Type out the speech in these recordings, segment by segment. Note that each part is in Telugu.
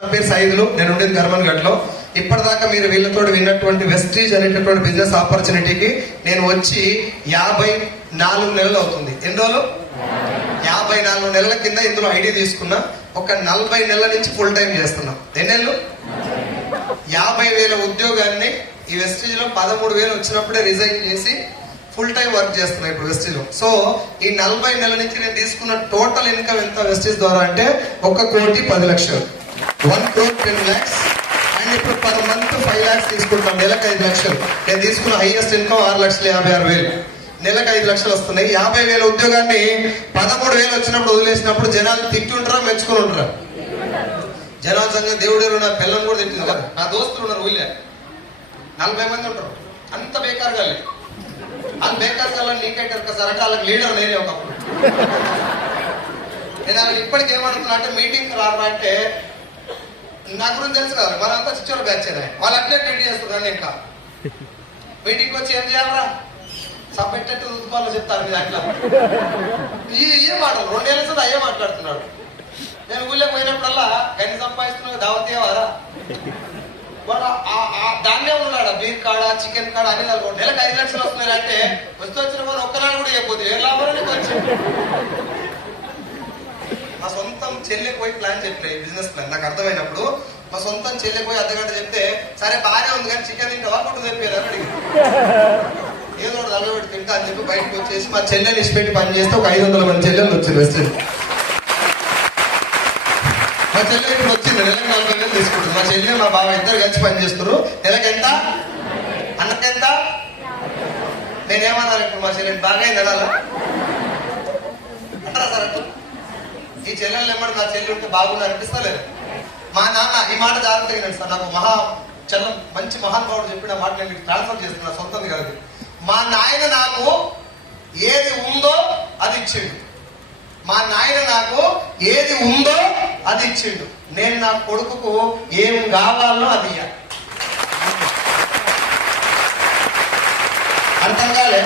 నా పేరు సైదులు, నేను ఉండేది గర్మన్ గట్లో. ఇప్పటిదాకా మీరు వీళ్ళతో విన్నటువంటి వెస్టీజ్ అనేటటువంటి బిజినెస్ ఆపర్చునిటీకి నేను వచ్చి 54 నెలలు అవుతుంది. ఎన్ని రోజులు? 54 నెలల కింద ఇందులో ఐడి తీసుకున్నా. ఒక 40 నెలల నుంచి ఫుల్ టైం చేస్తున్నా. ఎన్ని నెలలు? 50,000 ఉద్యోగాన్ని ఈ వెస్టీజ్ లో 13,000 వచ్చినప్పుడే రిజైన్ చేసి ఫుల్ టైం వర్క్ చేస్తున్నా ఇప్పుడు వెస్టీజ్ లో. సో ఈ 40 నెలల నుంచి నేను తీసుకున్న టోటల్ ఇన్కమ్ ఎంత వెస్టీజ్ ద్వారా అంటే 1,10,00,000, 1,10,00,000. అండ్ ఇప్పుడు పర్ మంత్ 5 lakhs తీసుకుంటాం, నెలకు 5 లక్షలు. నేను తీసుకున్న హైయెస్ట్ ఇన్కమ్ 6,56,000, నెలకు 5 లక్షలు వస్తున్నాయి. 50,000 ఉద్యోగాన్ని 13,000 వచ్చినప్పుడు వదిలేసినప్పుడు జనాలు తిట్టుంటారా, మెచ్చుకుని ఉంటారా? జనాల సంగతి దేవుడు నా పిల్లలు కూడా తిట్టింది కదా. నా దోస్తులు ఉన్నారు ఊళ్ళే 40 మంది ఉంటారు. అంత బేకార్ కాలే. వాళ్ళు బేకార్ కాలని నీకైతే సార్ అంటే వాళ్ళకి లీడర్ నేనే ఒకప్పుడు. నేను వాళ్ళు ఇప్పటికి ఏమనుకున్నా అంటే మీటింగ్ రారా అంటే నా గురించి తెలుసు కదా, వాళ్ళంతా చిచ్చోళ్ళు బ్యాచ్ వాళ్ళు అట్లే ట్రీట్ చేస్తున్నారు. ఇంకా మీటింగ్కి వచ్చి ఏం చేయాలరా సబ్బెట్టట్టు చూసుకోవాలో చెప్తారు మీరు అట్లా. ఏ మాటలు 2 ఏళ్ళ సార్ అయ్యే మాట్లాడుతున్నాడు. నేను ఊళ్ళో పోయినప్పుడల్లా గన్ని సంపాదిస్తున్నా దావతేవారా దాన్నే ఉన్నాడు. బీర్ కాడ, చికెన్ కాడ అన్ని నెలకు 5 లక్షలు వస్తున్నాయి అంటే వస్తూ వచ్చిన వాళ్ళు ఒక్కనాడు కూడా చెప్పొద్దు. ఏ లాభం వచ్చి మా సొంతం చెల్లెకి పోయి ప్లాన్ చెప్పిన ఈ బిజినెస్ ప్లాన్ నాకు అర్థమైనప్పుడు. మా సొంతం చెల్లెకి పోయి అర్ధగంట చెప్తే సరే బాగానే ఉంది కానీ చికెన్ తింటావా కొట్టు చెప్పారు అని అడిగి ఏదో ఒకటి అలవాటు తింటా అని చెప్పి బయటకు వచ్చేసి మా చెల్లెని ఇష్టపెట్టి పని చేస్తే ఒక 500 మంది చెల్లెలు వచ్చింది వెస్టర్న్. మా చెల్లె ఇప్పుడు వచ్చింది, నెలకు 40,000 తీసుకుంటుంది. మా చెల్లె మా బావ ఇద్దరు కలిసి పని చేస్తారు. నెలకు ఎంత? అన్నకెంత? నేనేమన్నాను ఇప్పుడు మా చెల్లెని బాగా నెలలా అంటారా సార్? అట్లా ఈ చెల్లెలు ఏమన్నా నా చెల్లి ఉంటే బాగుంది అనిపిస్తలేదు. మా నాన్న ఈ మాట జాగ్రత్తగా సార్, నాకు మంచి మహానుభావుడు చెప్పిన మాట నేను మీకు ట్రాన్స్ఫర్ చేస్తున్నా, సొంతంది కాదు. మా నాయన నాకు ఏది ఉందో అది ఇచ్చిండు. మా నాయన నాకు ఏది ఉందో అది ఇచ్చిండు. నేను నా కొడుకుకు ఏం కావాలో అది ఇయ్య. అర్థం కాలే?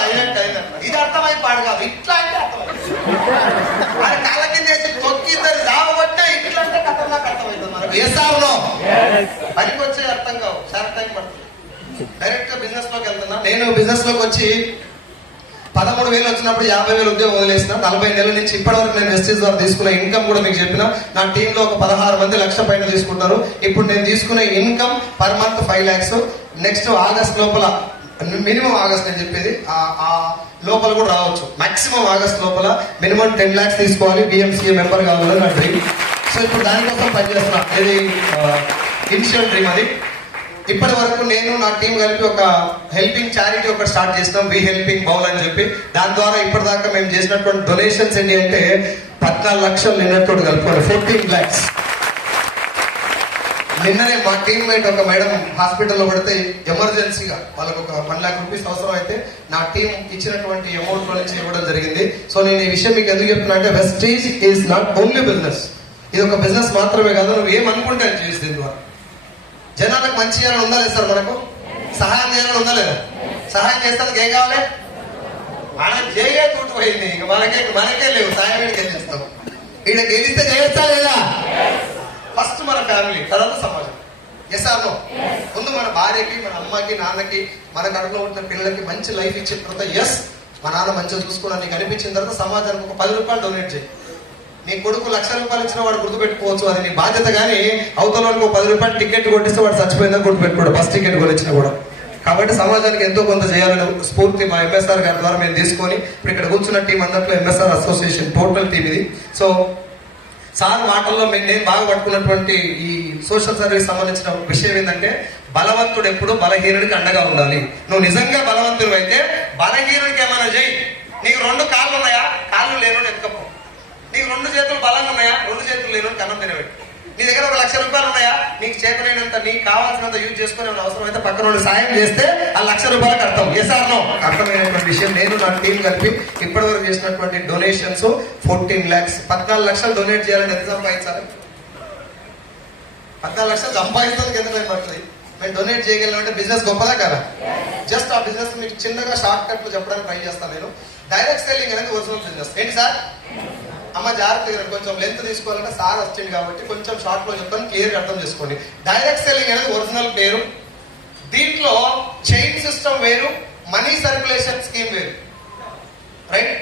అయినట్టు ఇది అర్థమైపాడు కాదు. ఇట్లా అంటే అర్థమైంది. అది కాళ్ళ కింద వేసి తొక్కిద్దరు దావబట్టే ఇట్లా అంటే కథ నాకు అర్థమవుతుంది. మనకు వేసావులో పనికి వచ్చే అర్థం కావు, చాలా టైం పడుతుంది. డైరెక్ట్ గా బిజినెస్ లోకి వెళ్తున్నా. నేను బిజినెస్ లోకి వచ్చి 13,000 వచ్చినప్పుడు 50,000 ఉద్యోగం వదిలేసిన. 40 నెలల నుంచి ఇప్పటి వరకు నేను వెస్టీజ్ ద్వారా తీసుకున్న ఇన్కమ్ కూడా మీకు చెప్పిన. నా టీంలో ఒక 16 మంది 1,00,000 పైన తీసుకుంటారు. ఇప్పుడు నేను తీసుకునే income per month 5 lakhs. Next August లోపల, మినిమం ఆగస్ట్ నేను చెప్పేది, ఆ లోపల కూడా రావచ్చు. మాక్సిమం ఆగస్ట్ లోపల మినిమం 10 lakhs తీసుకోవాలి. BMCA మెంబర్ కావాలని నా డ్రీమ్. సో ఇప్పుడు దానికోసం పనిచేస్తున్నా. ఇది ఇనిషియల్ డ్రీమ్. అది ఇప్పటి వరకు నేను నా టీం కలిపి ఒక హెల్పింగ్ చారిటీ ఒకటి స్టార్ట్ చేసినాం, వి హెల్పింగ్ బౌల్ అని చెప్పి. దాని ద్వారా ఇప్పటిదాకా మేము చేసినటువంటి డొనేషన్స్ ఏంటి అంటే 14 లక్షలు నిన్నట్టు కలుపుకోండి, 14 lakhs. నిన్ననే మా టీమ్ మేట్ ఒక మేడం హాస్పిటల్లో పడితే ఎమర్జెన్సీగా వాళ్ళకు ఒక 1 lakh రూపీస్ అవసరం అయితే నా టీం ఇచ్చినటువంటి అమౌంట్ లో నుంచి ఇవ్వడం జరిగింది. సో నేను ఈ విషయం మీకు ఎందుకు చెప్తున్నా అంటే Vestige is not only business. ఇది ఒక బిజినెస్ మాత్రమే కాదు, నువ్వు ఏమనుకుంటే అది చేసి దీని ద్వారా జనాలకు మంచి చేయాలని ఉందా లేదు సార్? మనకు సహాయం చేయాలని ఉందా లేదా? సహాయం చేస్తానికి ఏం కావాలి? మనం చేయే తూటిపోయింది. ఇక మనకే లేవు, సాయం గెలిస్తాం. ఈడ గెలిస్తే చేయొచ్చా లేదా? ఫస్ట్ మన ఫ్యామిలీ, తర్వాత సమాజం. Yes or no? ముందు మన భార్యకి, మన అమ్మకి, నాన్నకి, మన కడుపులో ఉన్న పిల్లలకి మంచి లైఫ్ ఇచ్చిన తర్వాత ఎస్ మా నాన్న మంచిగా చూసుకోవడానికి నీకు అనిపించిన తర్వాత సమాజానికి ఒక 10 రూపాయలు డొనేట్ చేయి. నీ కొడుకు 1,00,000 రూపాయలు ఇచ్చిన వాడు గుర్తుపెట్టుకోవచ్చు, అది నీ బాధ్యత. కానీ అవతల వాడికి 10 రూపాయలు టికెట్ కొట్టిస్తే వాడు చచ్చిపోయిందని గుర్తుపెట్టుకోడు, బస్ టికెట్ కొనిచ్చినా కూడా. కాబట్టి సమాజానికి ఎంతో కొంత చేయాలని స్ఫూర్తి మా MSR గారి ద్వారా మేము తీసుకొని ఇప్పుడు ఇక్కడ కూర్చున్న టీం అందరిలో MSR అసోసియేషన్ టోటల్ టీం ఇది. సో సార్ మాటల్లో నేను బాగా పట్టుకున్నటువంటి ఈ సోషల్ సర్వీస్ సంబంధించిన విషయం ఏంటంటే బలవంతుడు ఎప్పుడు బలహీనుడికి అండగా ఉండాలి. నువ్వు నిజంగా బలవంతుడు అయితే బలహీనుడికి ఏమైనా చేయి. నీకు 2 కాళ్ళు ఉన్నాయా? కాళ్ళు లేను ఎత్తుకపో. నీకు 2 చేతులు బలంగా ఉన్నాయా? 2 చేతులు లేను కన్నం తినబెట్టు. నీ దగ్గర ఒక 1,00,000 రూపాయలు ఉన్నాయా? నీకు చేతనైనంత, నీకు కావాల్సినంత యూజ్ చేసుకుని అవసరం అయితే పక్కన నుండి సాయం చేస్తే ఆ 1,00,000 రూపాయలకు అర్థం. Yes or no? అర్థమైనటువంటి విషయం. నేను నా టీం కలిపి ఇప్పటి వరకు చేసినటువంటి డొనేషన్స్ 14 lakhs. 14 లక్షలు డొనేట్ చేయాలని ఎంత సంపాదించాలి? 14 లక్షలు సంపాదించడానికి ఎంత టైం పడుతుంది? మేము డొనేట్ చేయగలిగినంటే బిజినెస్ గొప్పదా కదా? జస్ట్ ఆ బిజినెస్ మీకు చిన్నగా షార్ట్ కట్ లో చెప్పడానికి ట్రై చేస్తాను నేను. డైరెక్ట్ సెల్లింగ్ అనేది ఒరిజినల్ బిజినెస్. ఏంటి సార్? అమ్మ జాగ్రత్తగా కొంచెం లెంత్ తీసుకోవాలంటే సార్ వచ్చింది కాబట్టి కొంచెం షార్ట్ లో చెప్తాను, క్లియర్ అర్థం చేసుకోండి. డైరెక్ట్ సెల్లింగ్ అనేది ఒరిజినల్ పేరు. దీంట్లో చైన్ సిస్టమ్ వేరు, మనీ సర్క్యులేషన్ స్కీమ్ వేరు. రైట్?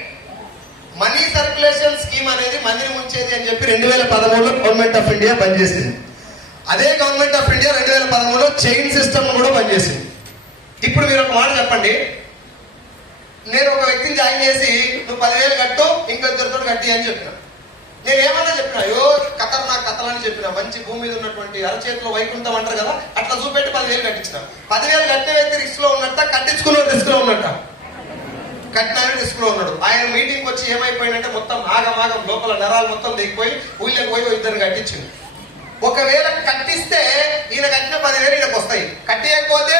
మనీ సర్క్యులేషన్ స్కీమ్ అనేది మనీని ముంచేది అని చెప్పి 2013లో గవర్నమెంట్ ఆఫ్ ఇండియా బంద్ చేసింది. అదే గవర్నమెంట్ ఆఫ్ ఇండియా 2013లో చైన్ సిస్టమ్ కూడా బంద్ చేసింది. ఇప్పుడు మీరు ఒక మాట చెప్పండి, నేను ఒక వ్యక్తిని జాయిన్ చేసి నువ్వు 10,000 కట్టు, ఇంకో ఇద్దరితో కట్టి అని చెప్పిన. నేను ఏమన్నా చెప్పిన, అయ్యో కథలు నాకు కథలని చెప్పిన, మంచి భూమి మీద ఉన్నటువంటి అరచేతిలో వైకుంఠం అంటారు కదా, అట్లా చూపెట్టి 10,000 కట్టించిన. 10,000 కట్టిన వ్యక్తి రిస్క్ లో ఉన్నట్ట, కట్టించుకున్న రిస్క్ లో ఉన్నట్ట? కట్టిన రిస్క్ లో ఉన్నాడు. ఆయన మీటింగ్ వచ్చి ఏమైపోయిందంటే మొత్తం ఆగమాగం, లోపల నరాలు మొత్తం దిగిపోయి ఊళ్ళకి పోయి ఇద్దరు కట్టించింది. ఒకవేళ కట్టిస్తే ఈయన కట్టిన 10,000 ఈయనకు వస్తాయి, కట్టేయకపోతే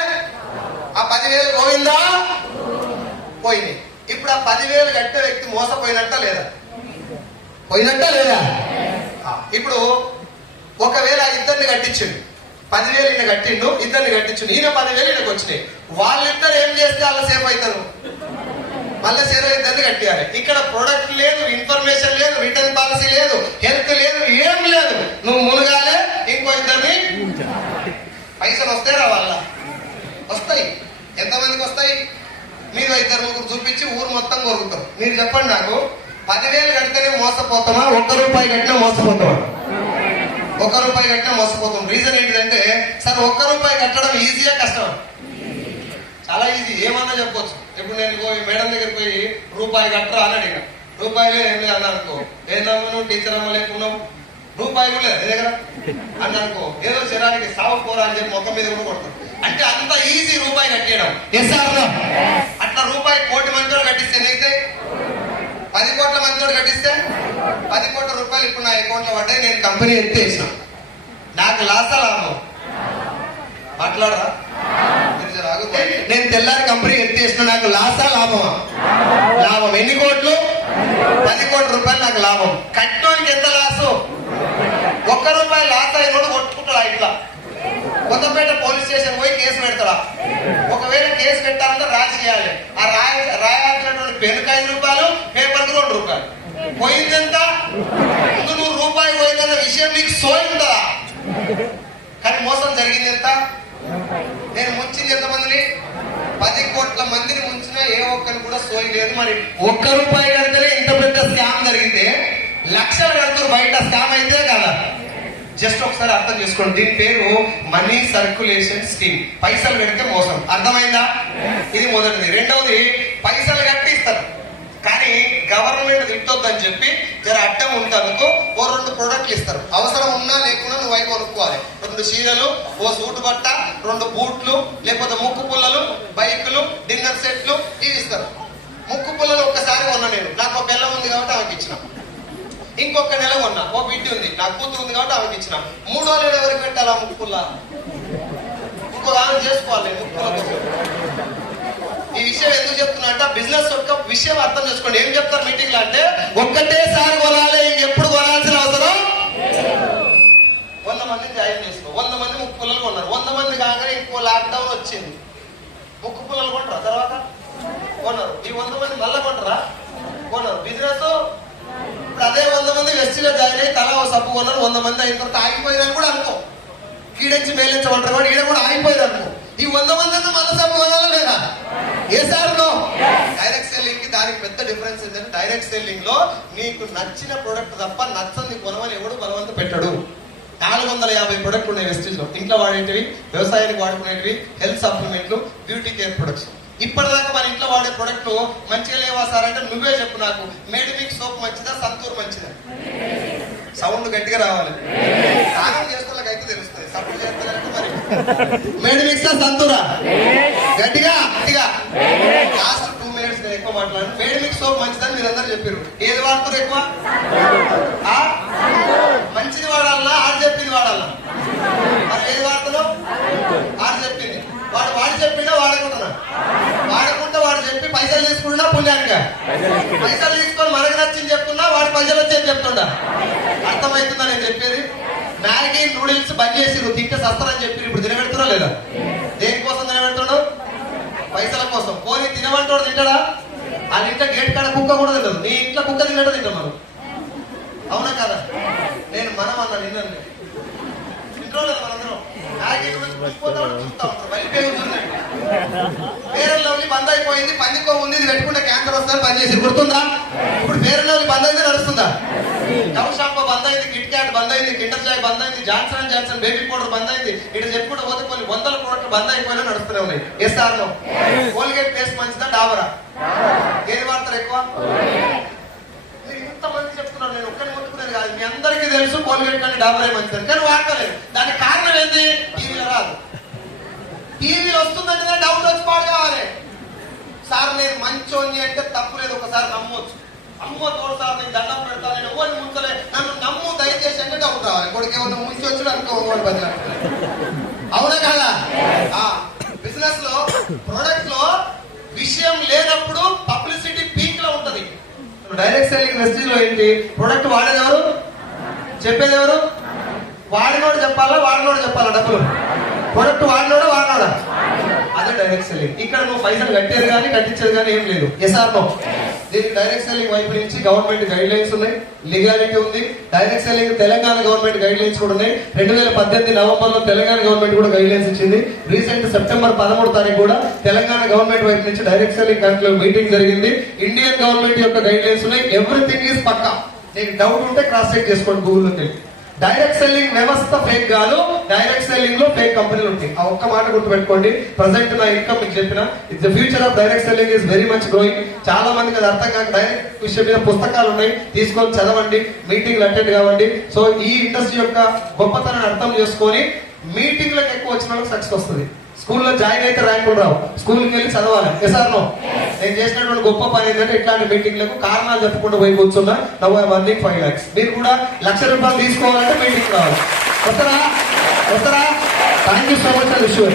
ఆ 10,000 పోయిందా? పోయినాయి. ఇప్పుడు ఆ 10,000 కట్టిన వ్యక్తి మోసపోయినట్ట లేదా? పోయినట్ట లేదా? ఇప్పుడు ఒకవేళ ఇద్దరిని కట్టించిండు, 10,000 ఈయన కట్టిండు, ఇద్దరిని కట్టించిండు, ఈయన 10,000 ఈయనకు వచ్చినాయి. వాళ్ళిద్దరు ఏం చేస్తే వాళ్ళ సేఫ్ అవుతారు? మళ్ళీ సేవ ఇద్దరిని కట్టాలి. ఇక్కడ ప్రొడక్ట్ లేదు, ఇన్ఫర్మేషన్ లేదు, రిటర్న్ పాలసీ లేదు, హెల్త్ లేదు, ఏం లేదు. నువ్వు మునగాలే, ఇంకో ఇద్దరిని. పైసలు వస్తాయి రావాల? వస్తాయి. ఎంతమందికి వస్తాయి? మీరు 2-3 చూపించి ఊరు మొత్తం కొరుకుతాం. మీరు చెప్పండి నాకు, 10,000 కడితేనే మోసపోతామా, ₹1 కట్టినా మోసపోతామా? ₹1 కట్టినా మోసపోతాం. రీజన్ ఏంటిదంటే, సార్ ₹1 కట్టడం ఈజీయా కష్టం? చాలా ఈజీ, ఏమన్నా చెప్పొచ్చు. ఇప్పుడు నేను మేడం దగ్గరికి పోయి ₹1 కట్టరా అని అడిగా, రూపాయలు ఏం లేదు అన్నా అనుకో, ఏందమ్మా నువ్వు టీచర్ అమ్మ లేకున్నావు, ₹1 లేదు నీ దగ్గర అని అనుకో, ఏదో శరీరానికి సాగు పోరా అని చెప్పి మొక్క మీద కూడా కొడతాం. అంటే అంత ఈజీ ₹1 కట్టేయడం. అట్లా ₹1 కోటి మందితో కట్టిస్తే అయితే 10 కోట్ల మందితో కట్టిస్తే 10 కోట్ల రూపాయలు ఇప్పుడు నా అకౌంట్ లో పడ్డాయి. నేను కంపెనీ ఎత్తేసిన, నాకు లాసా లాభం? మాట్లాడరా? నేను తెల్లారి కంపెనీ ఎత్తేసిన, నాకు లాసా లాభమా? లాభం. ఎన్ని కోట్లు? 10 కోట్ల రూపాయలు నాకు లాభం. కట్టడానికి ఎంత లాసు? ₹1 లాస్ అయిన కూడా కొట్టుకుంటాడా? ఇట్లా కొత్తపేట పోలీస్ స్టేషన్ పోయి కేసు పెడతారా? ఒకవేళ కేసు పెట్టాలంటే రాసి చేయాలి. ఆ రాయాల్సినటువంటి పెన్నుకు ₹5, పేపర్కు ₹2. పోయింది ఎంత? ముందు నువ్వు ₹1 పోయిందన్న విషయం నీకు సోయిందా? కానీ మోసం జరిగింది ఎంత? నేను ముంచింది ఎంతమందిని? 10 కోట్ల మందిని ముంచినా ఏ ఒక్కరిని కూడా సోయి లేదు. మరి ₹1 కడితేనే ఇంత పెద్ద స్కామ్ జరిగితే లక్షలు కడుతున్నారు బయట, స్కామ్ అయితే కదా? జస్ట్ ఒకసారి అర్థం చేసుకోండి. దీని పేరు మనీ సర్క్యులేషన్ స్కీమ్. పైసలు కడితే మోసం. అర్థమైందా? ఇది మొదటిది. రెండవది, పైసలు కట్టి ఇస్తారు కానీ గవర్నమెంట్ తిట్టొద్దని చెప్పి జర అడ్డం ఉంటానుకో ఓ 2 ప్రోడక్ట్లు ఇస్తారు. అవసరం ఉన్నా లేకున్నా నువ్వు అవి కొనుక్కోవాలి. 2 చీరలు, ఓ సూటు బట్ట, 2 బూట్లు, లేకపోతే ముక్కు పుల్లలు, బైకులు, డిన్నర్ సెట్లు ఇవి ఇస్తారు. ముక్కు పుల్లలు ఒక్కసారి కొన్నా నేను, నాకు ఒక బెల్లం ఉంది కాబట్టి ఆమెకి ఇచ్చిన. ఇంకొక నెల కొన్నా, ఓ బిడ్డ ఉంది, నాకు కూతురు ఉంది కాబట్టి ఆమెకి ఇచ్చిన. 3వ నెల ఎవరికి పెట్టాలా ముక్కు పుల్ల? ఇంకో దానం చేసుకోవాలి ముక్కు పుల్ల కోసం. ఈ విషయం ఎందుకు చెప్తున్నా అంటే బిజినెస్ యొక్క విషయం అర్థం చేసుకోండి. ఏం చెప్తారు మీటింగ్ లో అంటే, ఒక్కటేసారి కొనాలి, ఇంకెప్పుడు కొనాల్సిన అవసరం. 100 మందిని జాయిన్ చేసుకో, 100 మంది ముక్కు పుల్లలు కొన్నారు. 100 మంది కాగానే ఇంకో లాక్డౌన్ వచ్చింది, ముక్కు పుల్లలు కొంటారా? తర్వాత కొన్నారు. ఈ 100 మంది మళ్ళా కొంటారా? కొన్నారు. బిజినెస్ ఇప్పుడు అదే 100 మంది వెస్టీలో జాయిన్ అయ్యి తలా ఓ సబ్బు కొన్నారు. 100 మంది అయిన తర్వాత ఆగిపోయిందని కూడా అనుకో, కీడించి మేలించమంటారు కూడా ఈడ కూడా ఆగిపోయింది అనుకో. ఈ 100 మంది అంతా మళ్ళీ సబ్బు కొనాలా లేదా? ఏ సార్ నో? డైరెక్ట్ సెల్లింగ్ కి దానికి పెద్ద డిఫరెన్స్ ఏంటంటే, డైరెక్ట్ సెల్లింగ్ లో నీకు నచ్చిన ప్రొడక్ట్ తప్ప నచ్చని కొనమని ఎవడు బలవంత పెట్టడు. 450 ప్రొడక్ట్లు ఉన్నాయి వెస్టీజ్ లో. ఇంట్లో వాడేటివి, వ్యవసాయానికి వాడుకునేటివి, హెల్త్ సప్లిమెంట్లు, బ్యూటీ కేర్ ప్రొడక్ట్స్. ఇప్పటిదాకా మన ఇంట్లో వాడే ప్రొడక్ట్ మంచిగా లేవా సార్ అంటే నువ్వే చెప్పు నాకు. మేడిమిక్ సోప్ మంచిదా, సంతూర్ మంచిదా? సౌండ్ గట్టిగా రావాలి. స్నానం చేస్తున్నకి అయితే తెలుస్తుంది, సపోర్ట్ చేస్తారంటే మరి మేడిమిక్సా సంతూరా? గట్టిగా గట్టిగా. లాస్ట్ 2 మినిట్స్ నేను ఎక్కువ మాట్లాడాను. మేడిమిక్ సోప్ మంచిదని మీరు అందరూ చెప్పారు. ఏది వాడుతారు ఎక్కువ? మంచిది వాడాలన్నా ఆడు చెప్పింది వాడాలన్నా? మరి ఏది వాడుతున్నావు? ఆడు చెప్పింది. వాడు చెప్పిండా వాడకుంటున్నా? వాడకుంటే వాడు చెప్పి పైసలు తీసుకుంటున్నా పుణ్యానిగా? పైసలు తీసుకొని మనకు నచ్చింది చెప్తున్నా, వాడు పైసలు వచ్చేది చెప్తుండా? అర్థమవుతుందా నేను చెప్పేది? మ్యాగీ నూడిల్స్ బంద్ చేసి నువ్వు తింటే సస్తారని చెప్పి ఇప్పుడు తినబెడుతున్నా లేదా? దేనికోసం తినబెడుతున్నావు? పైసల కోసం. పోనీ తినమంటాడు తింటాడా? వాళ్ళ ఇంట్లో గేట్ కాడ కుక్క కూడా తినదు. నీ ఇంట్లో కుక్క తింటాం మనం. అన్న నిన్న ఇంట్లో మనందరం మ్యాగీ గురించి చూసిపోతా చూస్తా ఉంటారు వెళ్ళిపోయి ఉంటున్నాయి. ఫెయిర్ లవ్లీ బంద్ అయిపోయింది, పందికో ఉంది, ఇది పెట్టుకుంటే క్యాన్సర్ వస్తుంది పని చేసి గుర్తుందా? ఇప్పుడు ఫెయిర్ లవ్లీ బంద్ అయింది, నడుస్తుందా? కౌ షాంపూ బంద్ అయింది, కిట్ క్యాట్ బంద్ అయింది, కిండర్ జాయ్ బంద్ అయింది, Johnson and Johnson baby powder బంద్ అయింది. ఇటు చెప్పుకుంటూ పోతే కొన్ని వందల ప్రోడక్ట్లు బంద్ అయిపోయినా నడుస్తూనే ఉన్నాయి. Yes or no? Colgate paste మంచిదా డాబరా? ఏది వాడతారు ఎక్కువ? మీరు ఇంతమంది చెప్తున్నారు, నేను ఒక్కరిని ముట్టుకునేది కాదు, మీ అందరికీ తెలుసు కోల్గేట్ కానీ డాబరే మంచిది, కానీ వాడతలేదు. దానికి కారణం ఏంటి? టీవీలో రాదు. టీవీలో వస్తుందంటే డౌట్ వచ్చి పాడు కావాలి. సార్ నేను మంచోని అంటే తప్పు లేదు, ఒకసారి నమ్మొచ్చు. అమ్మో తోడు సార్ నేను దండం పెడతాను, నేను ఎవరిని ముంచలే, నన్ను నమ్ము దయచేసి అంటే డౌట్ రావాలి. కొడుకు ఏమన్నా ముంచొచ్చు అనుకో బదిలీ. అవునా కదా? బిజినెస్ లో ప్రొడక్ట్ లో విషయం లేనప్పుడు పబ్లిసిటీ పీక్ లో ఉంటది. డైరెక్ట్ సెల్లింగ్ మెసేజ్ లో ఏంటి? ప్రొడక్ట్ వాడేది ఎవరు, చెప్పేది ఎవరు? వాడినోడు చెప్పాలా, వాడినోడు చెప్పాలా డబ్బులు? ప్రొడక్ట్ వాడినోడా వాడినోడా? అదే డైరెక్ట్ సెల్లింగ్. ఇక్కడ నువ్వు పైసలు కట్టేది కానీ కట్టించేది కానీ ఏం లేదు. Yes or no? దీనికి డైరెక్ట్ సెల్లింగ్ వైపు నుంచి గవర్నమెంట్ గైడ్ లైన్స్ ఉన్నాయి, లీగాలిటీ ఉంది. Direct selling Telangana government guidelines కూడా ఉన్నాయి. 2018 నవంబర్ లో తెలంగాణ గవర్నమెంట్ కూడా గైడ్ లైన్స్ ఇచ్చింది. రీసెంట్ సెప్టెంబర్ 13 తారీఖు కూడా తెలంగాణ గవర్నమెంట్ వైపు నుంచి డైరెక్ట్ సెల్లింగ్ కంట్రీలో మీటింగ్ జరిగింది. ఇండియన్ గవర్నమెంట్ యొక్క గైడ్ లైన్స్ ఉన్నాయి. ఎవ్రీథింగ్ ఈజ్ పక్కా. నీకు డౌట్ ఉంటే క్రాస్ చెక్ చేసుకోండి గూగుల్లోకి వెళ్ళి. డైరెక్ట్ సెల్లింగ్ వ్యవస్థ ఫేక్ కాదు, డైరెక్ట్ సెల్లింగ్ లో ఫేక్ కంపెనీలు ఉంటాయి. ఆ ఒక్క మాట గుర్తుపెట్టుకోండి. ప్రజెంట్ నా ఇన్కమ్ మీకు చెప్పిన, it's the future of direct selling is very much growing. చాలా మందికి అది అర్థం కాక డైరెక్ట్ విషయం మీద పుస్తకాలు ఉన్నాయి, తీసుకొని చదవండి, మీటింగ్లు అటెండ్ కావండి. సో ఈ ఇండస్ట్రీ యొక్క గొప్పతనాన్ని అర్థం చేసుకొని మీటింగ్లకు ఎక్కువ వచ్చిన వాళ్ళకి సక్సెస్ వస్తుంది. స్కూల్లో జాయిన్ అయితే ర్యాంకులు రావు, స్కూల్కి వెళ్ళి చదవాలి. Yes or no? నేను చేసినటువంటి గొప్ప పని ఏంటంటే ఇట్లాంటి మీటింగ్లకు కారణాలు చెప్పకుండా పోయి కూర్చున్నా. Now I warning 5 lakhs. మీరు కూడా ₹1,00,000 తీసుకోవాలంటే మీటింగ్ రావాలి. వస్తారా? Thank you so much. I wish you.